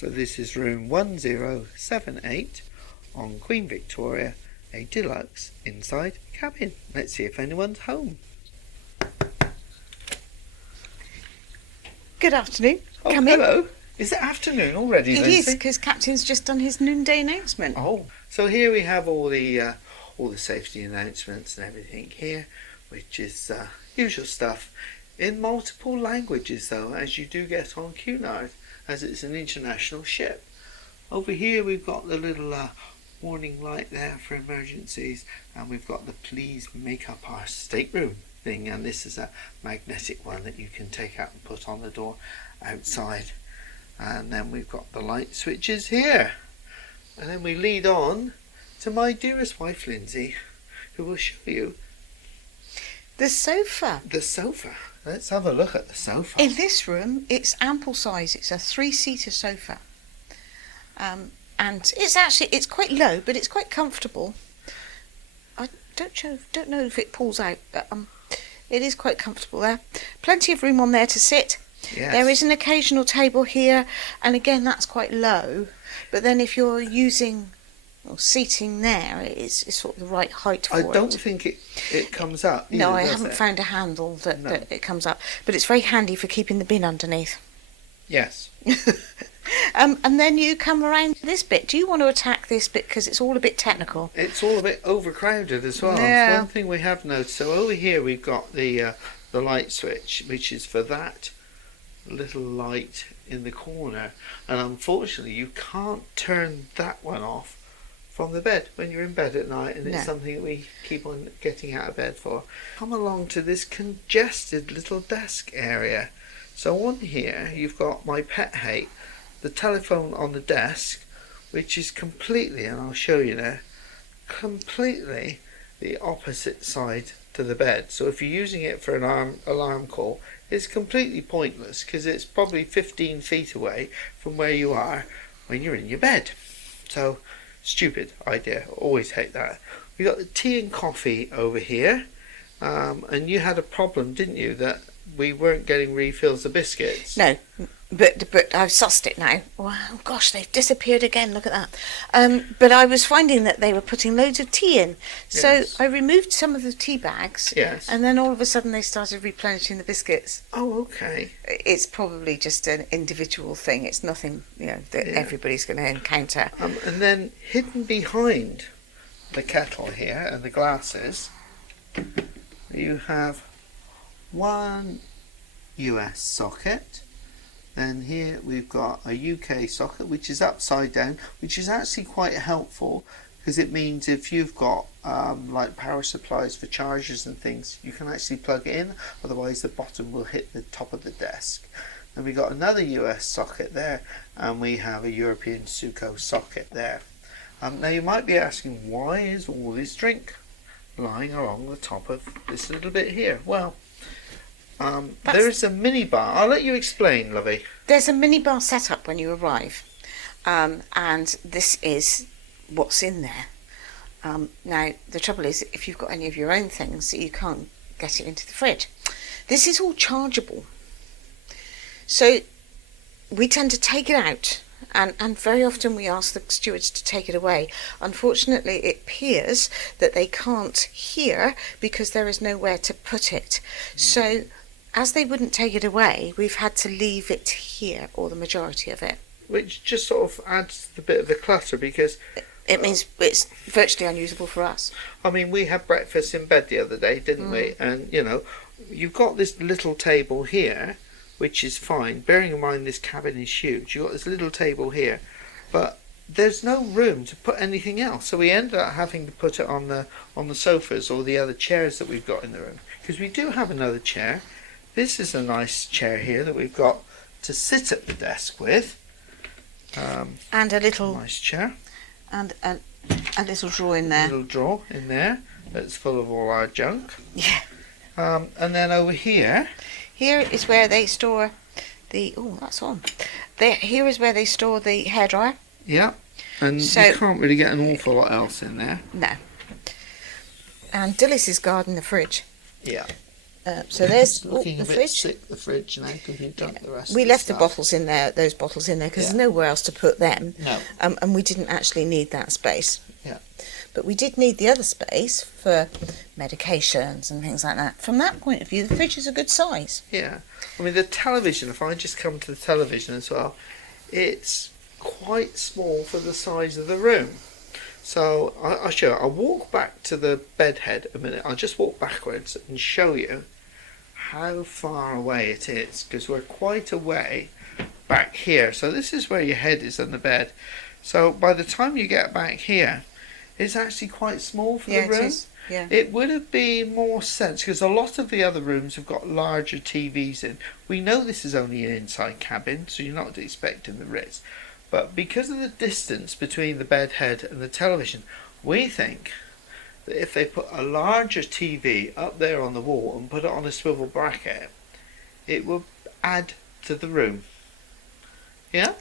So this is room 1078 on Queen Victoria, a deluxe inside cabin. Let's see if anyone's home. Good afternoon. Oh, Come in. hello. Is it afternoon already, It Lindsay? is, because Captain's just done his noonday announcement. Oh, so here we have all the safety announcements and everything here, which is usual stuff in multiple languages, though, as you do get on Cunard, as it's an international ship. Over here we've got the little warning light there for emergencies, and we've got the please make up our stateroom thing, and this is a magnetic one that you can take out and put on the door outside. And then we've got the light switches here, and then we lead on to my dearest wife Lindsay, who will show you The sofa. the sofa. Let's have a look at the sofa. In this room, it's ample size. It's a 3-seater sofa. And it's quite low, but it's quite comfortable. I don't know if it pulls out, but it is quite comfortable there. Plenty of room on there to sit. Yes. There is an occasional table here, and again that's quite low. But then if you're using or seating there, it's sort of the right height for it. I don't think it comes up. No, either, I does haven't it? found a handle that No. it comes up, but it's very handy for keeping the bin underneath. Yes. And then you come around this bit. Do you want to attack this bit because it's all a bit technical? It's all a bit overcrowded as well. Yeah. One thing we have noticed. So over here we've got the light switch, which is for that little light in the corner, and unfortunately you can't turn that one off from the bed when you're in bed at night, and it's No. something that we keep on getting out of bed for. Come along to this congested little desk area. So on here you've got my pet hate, the telephone on the desk, which is completely, and I'll show you there, completely the opposite side to the bed. So if you're using it for an alarm call, it's completely pointless because it's probably 15 feet away from where you are when you're in your bed. So stupid idea, always hate that. We got the tea and coffee over here, and you had a problem, didn't you, that we weren't getting refills of biscuits? No, but I've sussed it now. Wow, gosh, they've disappeared again. Look at that. But I was finding that they were putting loads of tea in, so Yes. I removed some of the tea bags. Yes. And then all of a sudden they started replenishing the biscuits. Oh, okay. It's probably just an individual thing. It's nothing, that Yeah. everybody's going to encounter. And then hidden behind the kettle here and the glasses, you have one US socket. Then here we've got a UK socket, which is upside down, which is actually quite helpful because it means if you've got like power supplies for chargers and things, you can actually plug it in, otherwise the bottom will hit the top of the desk. Then we got another US socket there, and we have a European Suco socket there. Now you might be asking, why is all this drink lying along the top of this little bit here? Well, there is a mini bar. I'll let you explain, lovey. There's a minibar set up when you arrive, and this is what's in there. Now, the trouble is, if you've got any of your own things, you can't get it into the fridge. This is all chargeable. So we tend to take it out, and very often we ask the stewards to take it away. Unfortunately, it appears that they can't here because there is nowhere to put it. So as they wouldn't take it away, we've had to leave it here, or the majority of it. Which just sort of adds a bit of the clutter because, It means it's virtually unusable for us. I mean, we had breakfast in bed the other day, didn't we? And, you've got this little table here, which is fine. Bearing in mind this cabin is huge, you've got this little table here, but there's no room to put anything else. So we ended up having to put it on the sofas or the other chairs that we've got in the room. Because we do have another chair. This is a nice chair here that we've got to sit at the desk with. And a little Nice chair. and a little drawer in there. Little drawer in there that's full of all our junk. Yeah. And then over here, Here is where they store the. Oh, that's on. Here is where they store the hairdryer. yeah, and So- you can't really get an awful lot else in there. No. And Dillis's garden, the fridge. Yeah. So there's It's looking the a bit fridge. sick, the fridge now, because you've drunk the rest We of left the the stuff. bottles in there, those bottles in there, because Yeah. there's nowhere else to put them. No. And we didn't actually need that space. Yeah. But we did need the other space for medications and things like that. From that point of view, the fridge is a good size. Yeah. I mean, the television, if I just come to the television as well, it's quite small for the size of the room. So I'll show you. I'll walk back to the bed head a minute. I'll just walk backwards and show you how far away it is, because we're quite a way back here. So this is where your head is on the bed. So by the time you get back here, it's actually quite small for the room. It is. Yeah. It would have been more sense, because a lot of the other rooms have got larger TVs in. We know this is only an inside cabin, so you're not expecting the Ritz. But because of the distance between the bed head and the television, we think that if they put a larger TV up there on the wall and put it on a swivel bracket, it will add to the room. Yeah?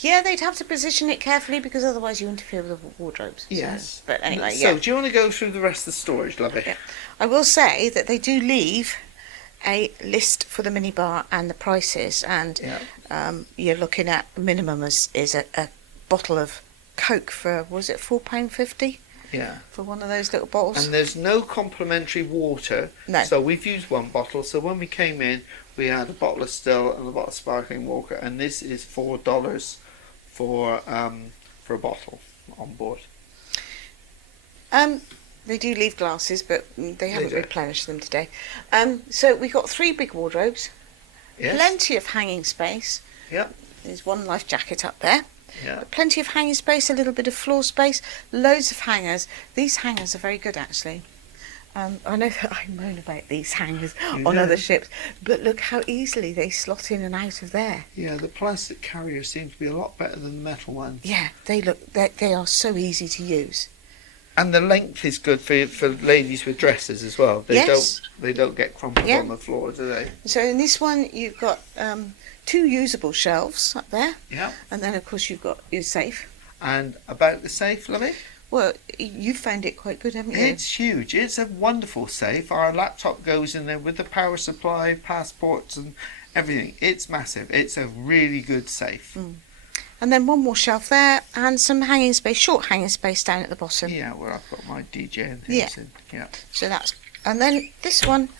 Yeah, they'd have to position it carefully, because otherwise you interfere with the wardrobes. Yes. So, but anyway, So, yeah. do you want to go through the rest of the storage, lovey? Yeah. I will say that they do leave a list for the minibar and the prices, and Yeah. you're looking at minimum is a bottle of Coke for, was it £4.50 Yeah. for one of those little bottles? And there's no complimentary water. No. So we've used one bottle. So when we came in, we had a bottle of still and a bottle of sparkling water, and this is $4 for a bottle on board. They do leave glasses, but they haven't do. replenished them today. So we got 3 big wardrobes, Yes. plenty of hanging space. Yep. There's one life jacket up there. Yeah. Plenty of hanging space, a little bit of floor space, loads of hangers. These hangers are very good, actually. I know that I moan about these hangers You on do. other ships, but look how easily they slot in and out of there. Yeah. The plastic carriers seem to be a lot better than the metal ones. Yeah, they are so easy to use. And the length is good for ladies with dresses as well. Yes. They don't get crumpled Yeah. on the floor, do they? So in this one, you've got 2 usable shelves up there, Yeah. and then of course you've got your safe. And about the safe, lovey? Well, you found it quite good, haven't you? It's huge. It's a wonderful safe. Our laptop goes in there with the power supply, passports, and everything. It's massive. It's a really good safe. And then one more shelf there, and some hanging space, short hanging space down at the bottom. Yeah, where I've got my DJ and things Yeah. in. Yeah. So that's, and then this one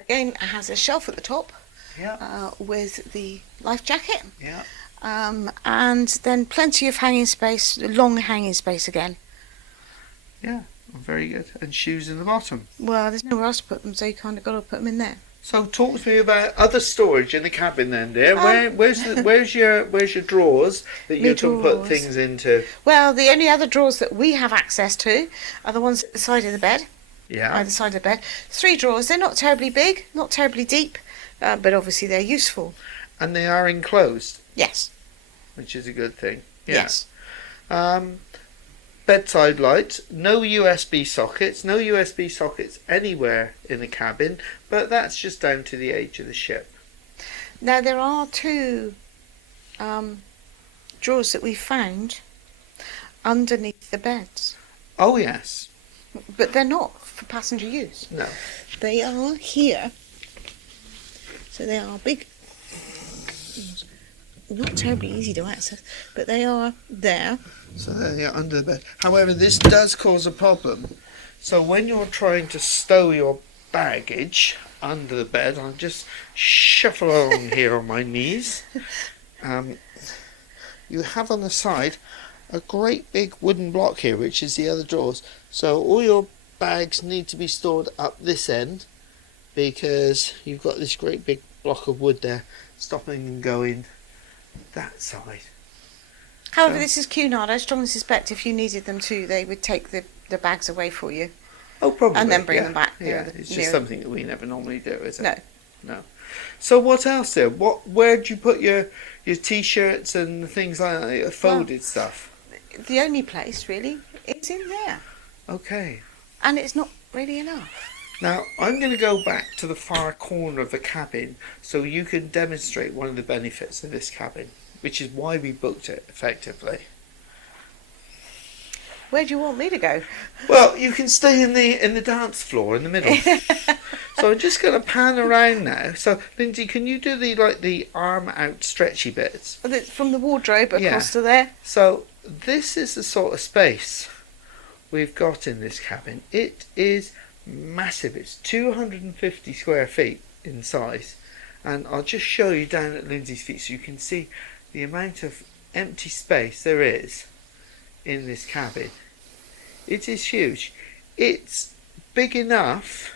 again has a shelf at the top Yeah. with the life jacket, Yeah. and then plenty of hanging space, long hanging space again. Yeah. Very good. And shoes in the bottom. Well, there's nowhere else to put them, so you kind of got to put them in there. So talk to me about other storage in the cabin then, dear. Um, Where's your drawers that you My can put drawers. things into? Well, the only other drawers that we have access to are the ones at the side of the bed, Yeah. either side of the bed. 3 drawers. They're not terribly big, not terribly deep, but obviously they're useful. And they are enclosed, Yes. which is a good thing. Yeah. Yes. Bedside lights, no USB sockets, anywhere in the cabin, but that's just down to the age of the ship. Now there are 2 drawers that we found underneath the beds, Oh yes, but they're not for passenger use. no, They are here, so they are big, not terribly easy to access, but they are there. so they're under the bed. However, this does cause a problem. So when you're trying to stow your baggage under the bed, I'll just shuffle along here on my knees. You have on the side a great big wooden block here, which is the other drawers. So all your bags need to be stored up this end, because you've got this great big block of wood there stopping and going that side. However, So- this is Cunard. I strongly suspect if you needed them to, they would take the bags away for you. Oh, probably. And then bring yeah. them back Yeah, nearer the- it's just nearer- something that we never normally do, is it? No. No. So what else there? Where do you put your t-shirts and things like that, your folded stuff? The only place, really, is in there. Okay. And it's not really enough. Now, I'm going to go back to the far corner of the cabin so you can demonstrate one of the benefits of this cabin, which is why we booked it effectively. Where do you want me to go? Well, you can stay in the dance floor in the middle. So I'm just going to pan around now. So, Lindsay, can you do the arm out stretchy bits? From the wardrobe across Yeah. to there. So this is the sort of space we've got in this cabin. It is massive. It's 250 square feet in size. And I'll just show you down at Lindsay's feet so you can see the amount of empty space there is in this cabin. It is huge. It's big enough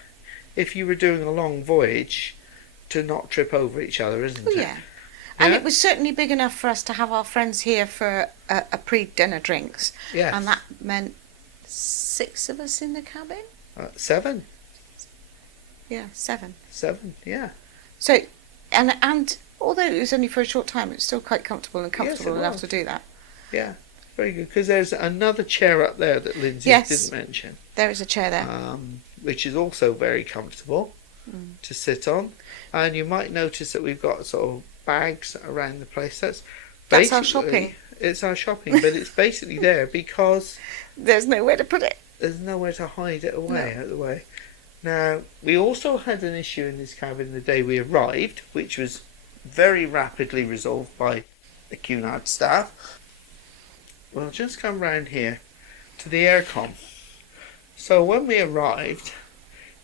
if you were doing a long voyage to not trip over each other, isn't it? Yeah. And it was certainly big enough for us to have our friends here for a pre-dinner drinks. Yes. And that meant 6 of us in the cabin? 7. Yeah, 7. 7, yeah. So, and although it was only for a short time, it's still quite comfortable and comfortable Yes, it enough was. to do that. Yeah, very good. Because there's another chair up there that Lindsay Yes. didn't mention. There is a chair there. Which is also very comfortable to sit on. And you might notice that we've got sort of bags around the place. That's That's our basically- shopping. It's our shopping, but it's basically there because There's nowhere to put it. there's nowhere to hide it away out of the way. Now, we also had an issue in this cabin the day we arrived, which was very rapidly resolved by the Cunard staff. We'll just come round here to the aircon. So when we arrived,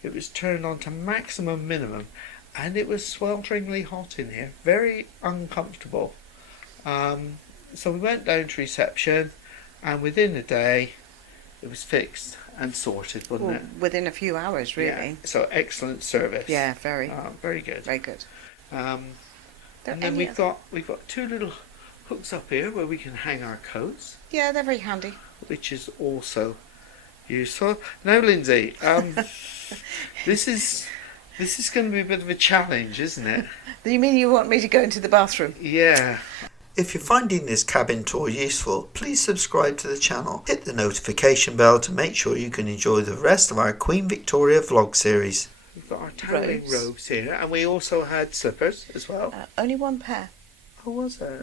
it was turned on to maximum minimum, and it was swelteringly hot in here, very uncomfortable. So we went down to reception, and within a day, it was fixed and sorted, wasn't Well, it? within a few hours, really. Yeah. So excellent service. Yeah, very, Very good. very good. And There then any we've got 2 little hooks up here where we can hang our coats, Yeah, they're very handy. which is also useful. Now, Lindsay, this is going to be a bit of a challenge, isn't it? You mean you want me to go into the bathroom? Yeah. If you're finding this cabin tour useful, please subscribe to the channel. Hit the notification bell to make sure you can enjoy the rest of our Queen Victoria vlog series. We've got our toweling Robes. robes here, and we also had slippers as well. Only one pair. Oh, was it?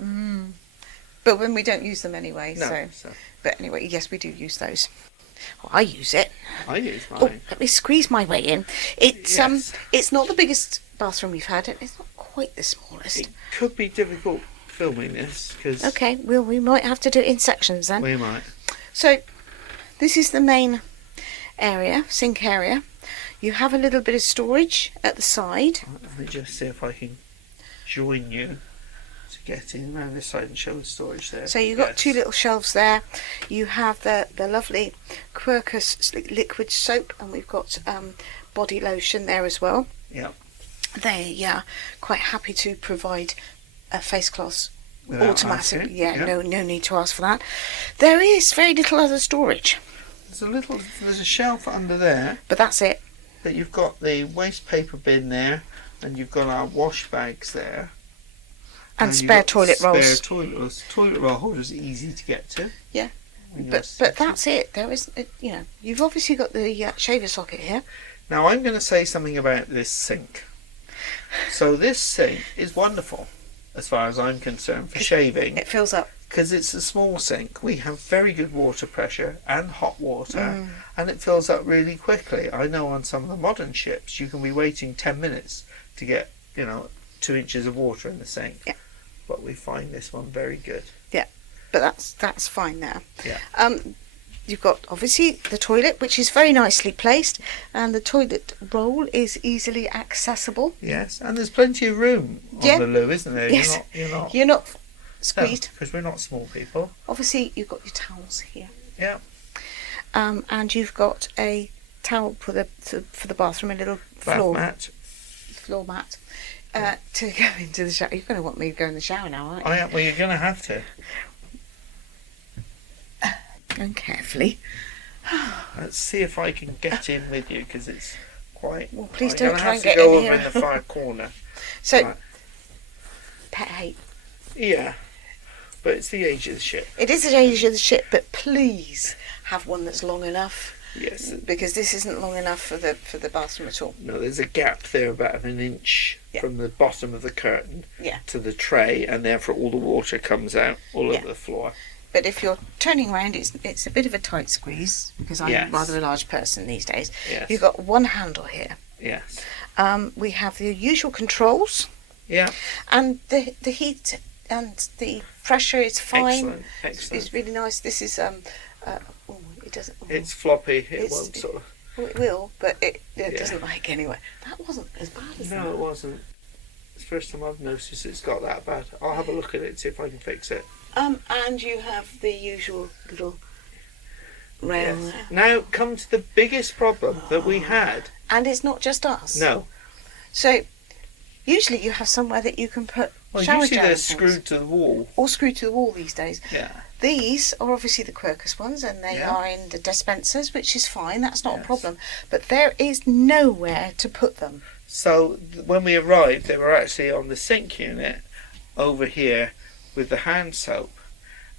But when we don't use them anyway, No. so. But anyway, yes, we do use those. Oh, I use it. I use Oh, mine. let me squeeze my way in. It's Yes. it's not the biggest bathroom we've had. It's not quite the smallest. It could be difficult filming this because Okay, well, we might have to do it in sections then. we might. So, this is the main area, sink area. You have a little bit of storage at the side. Let me just see if I can join you to get in around this side and show the storage there. So you've got Yes. 2 little shelves there. You have the lovely Quercus liquid soap, and we've got body lotion there as well. Yep. They are quite happy to provide face cloths Without automatically. asking, Yeah, yep. no need to ask for that. There is very little other storage, There's a shelf under there but that's it. that you've got the waste paper bin there, and you've got our wash bags there. And you've spare got toilet rolls. Spare toilet rolls. Toilet roll holders are easy to get to. Yeah. In your But section. that's it. There is, you've obviously got the shaver socket here. Now I'm going to say something about this sink. So this sink is wonderful, as far as I'm concerned, for shaving, It fills up. because it's a small sink. We have very good water pressure and hot water, Mm. and it fills up really quickly. I know on some of the modern ships you can be waiting 10 minutes to get 2 inches of water in the sink. Yeah. But we find this one very good. But that's fine there. Yeah. You've got obviously the toilet, which is very nicely placed, and the toilet roll is easily accessible. Yes, and there's plenty of room on Yeah. the loo, isn't there? Yes. You're not Squeezed. because we're not small people. Obviously, you've got your towels here, Yeah. and you've got a towel for the bathroom, a little Bath floor mat. mat. To go into the shower. You're going to want me to go in the shower now, aren't you? Well, you're going to have to. Going carefully. Let's see if I can get in with you, because it's quite. Well, please I'm don't gonna try have and to get go in over here. in the far corner. So, Right. pet hate. Yeah, but it's the age of the ship. It is the age of the ship, but please have one that's long enough, Yes. because this isn't long enough for the bathroom at all. No, there's a gap there about an inch Yeah. from the bottom of the curtain Yeah. to the tray, and therefore all the water comes out all Yeah. over the floor. but if you're turning around, it's a bit of a tight squeeze because I'm Yes. rather a large person these days. Yes. You've got one handle here. Yes. We have the usual controls, Yeah. and the heat and the pressure is fine. Excellent. It's really nice. This is it doesn't. It's floppy. It It's- won't sort of. Well, it will, but it Yeah. doesn't like anyway. That wasn't as bad as that. No, it wasn't. It's the first time I've noticed it's got that bad. I'll have a look at it, see if I can fix it. And you have the usual little rail Yes. there. Now come to the biggest problem that we had. And it's not just us. No. So usually you have somewhere that you can put Well, shower usually gel they're and things. screwed to the wall. Or screwed to the wall these days. Yeah. These are obviously the Quercus ones, and they Yeah. are in the dispensers, which is fine. That's not Yes. a problem. But there is nowhere to put them. So when we arrived, they were actually on the sink unit over here with the hand soap.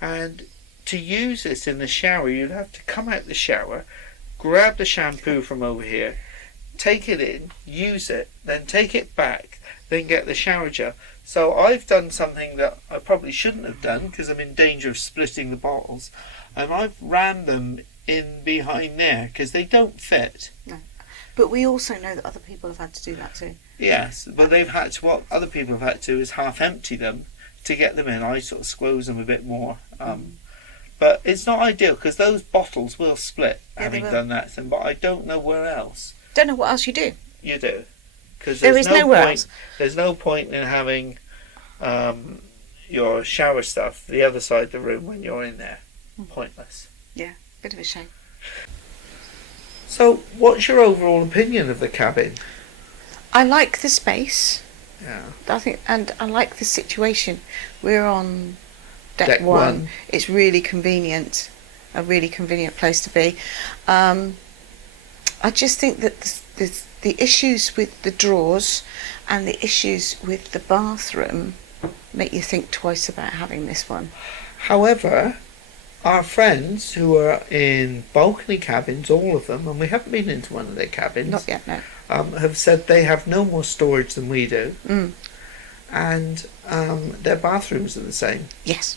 And to use this in the shower, you'd have to come out the shower, grab the shampoo from over here, take it in, use it, then take it back, then get the shower gel. So I've done something that I probably shouldn't have done because I'm in danger of splitting the bottles, and I've rammed them in behind there because they don't fit. But we also know that other people have had to do that too. Yes, but they've had to. What other people have had to do is half empty them to get them in. I sort of squoze them a bit more. But it's not ideal because those bottles will split Yeah, they having will. done that thing. But I don't know where else Don't know what else you do. you do, because There there's is no nowhere point. else. There's no point in having your shower stuff the other side of the room when you're in there. Pointless. Bit of a shame. So, what's your overall opinion of the cabin? I like the space. Yeah. I think, and I like the situation. We're on deck, Deck one. one. It's really convenient. A really convenient place to be. I just think that the issues with the drawers and the issues with the bathroom make you think twice about having this one. However, our friends who are in balcony cabins, all of them, and we haven't been into one of their cabins, Not yet, no. have said they have no more storage than we do, and their bathrooms are the same. Yes,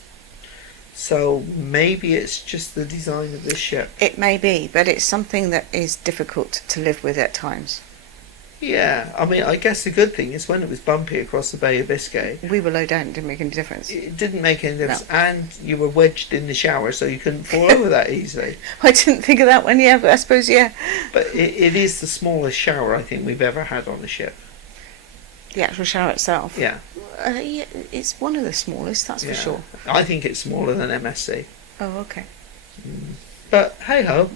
So maybe it's just the design of this ship. it may be, but it's something that is difficult to live with at times. Yeah, I mean, I guess the good thing is when it was bumpy across the Bay of Biscay, We were low down, it didn't make any difference. it didn't make any difference, and you were wedged in the shower, so you couldn't fall over that easily. I didn't think of that one, yeah, but I suppose, yeah. But it is the smallest shower I think we've ever had on a ship. The actual shower itself. Yeah, Yeah, it's one of the smallest, that's yeah. for sure. I think it's smaller than MSC. Oh, okay. But hey ho.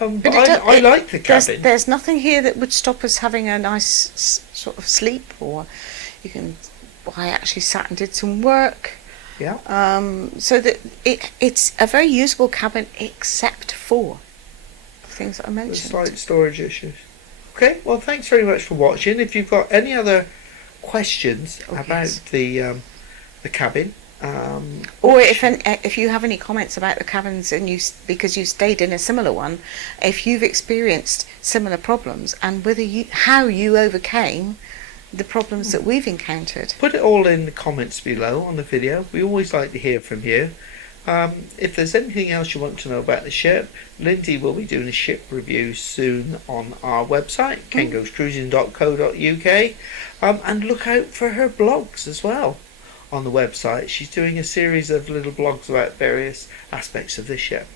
But But I like the cabin. There's nothing here that would stop us having a nice sort of sleep, or you can. Well, I actually sat and did some work. Yeah. So that it's a very usable cabin, except for the things that I There's mentioned. slight storage issues. Okay, well thanks very much for watching. If you've got any other questions about yes. the cabin, Or if you have any comments about the cabins and because you stayed in a similar one, if you've experienced similar problems and how you overcame the problems that we've encountered. put it all in the comments below on the video. We always like to hear from you. If there's anything else you want to know about the ship, Lindsay will be doing a ship review soon on our website, kengoscruising.co.uk, and look out for her blogs as well on the website. She's doing a series of little blogs about various aspects of the ship.